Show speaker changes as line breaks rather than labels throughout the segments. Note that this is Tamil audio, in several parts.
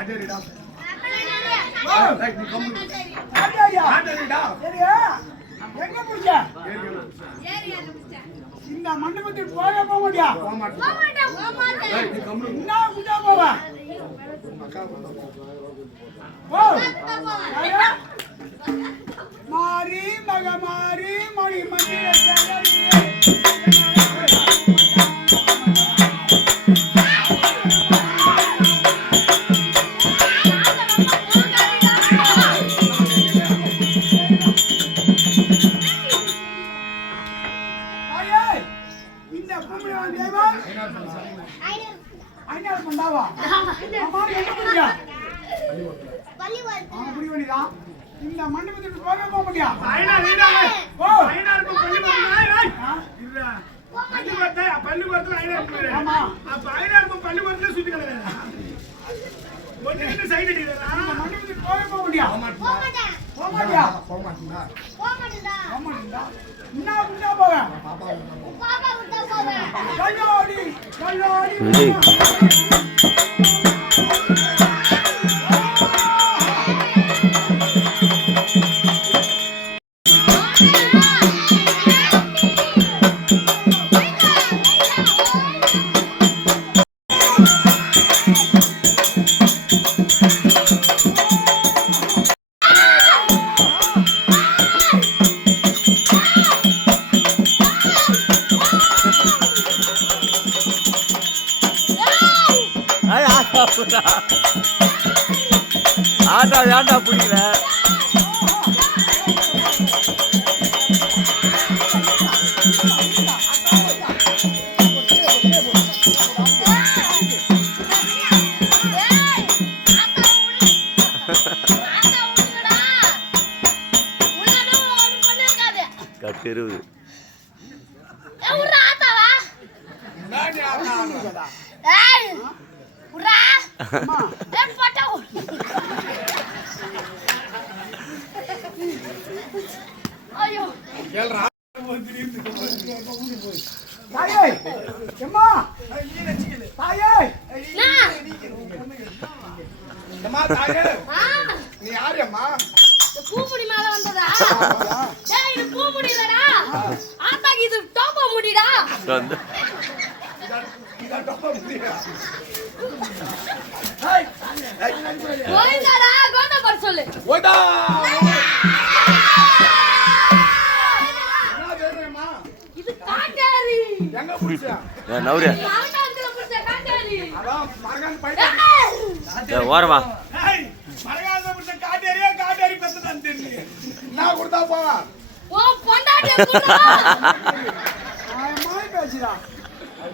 ஆட்டரிடா ஆட்டரிடா சரியா எங்க புடிச்ச இந்த மண்டபத்துக்கு போக போக முடியா என்ன புடிச்சா போவா மாறி மக மாறி மணி மணி
இருடா. பள்ளிக்கூடத்துல, பள்ளிக்கூடத்துல ஐநா இருக்கும்.
ஆமா.
அப்ப ஐநா இருக்கும் பள்ளிக்கூடத்துல சுத்தி அடிக்குதுடா.
இந்த மண்டபத்துக்கு போக போக முடியா? போக மாட்டியா? போக மாட்டீங்களா என்ன குண்டா போவ கல்லாடி
ஆட்டா புடா. ஆட்டா ஏன்டா பிடிக்கிற
நீ யாரு அம்மா?
இந்த பூமுடி மேல வந்ததா டேய் இது பூமுடி இல்லடா ஆத்தாக்கு இது டோப்பா முடிடா
வந்து
சொல்லு.
அம்மா?
இது காட்டாரி.
எங்க புடிச்ச?
ஏ ஓரமா.
என்ன கொடுத்தா போவா?
நான்
உன் பொண்டாட்டி மூணு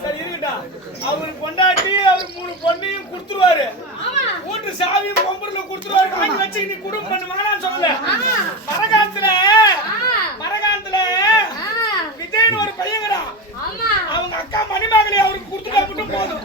சரி இருக்கட்டும். அவரு மூணு பொண்ணையும் கொடுத்துருவாரு
ஆமா
வீட்டு சாவி பொம்புல கொடுத்துருவாரு வாங்கி வச்சு நீ குடும்பம் வேணாம்னு சொல்லல மரகாலத்துல மரகாலத்துல விஜய்னு ஒரு பையங்கடா
ஆமா
அவங்க அக்கா மணிமேகலை அவருக்கு கொடுத்துட்டா மட்டும் போதும்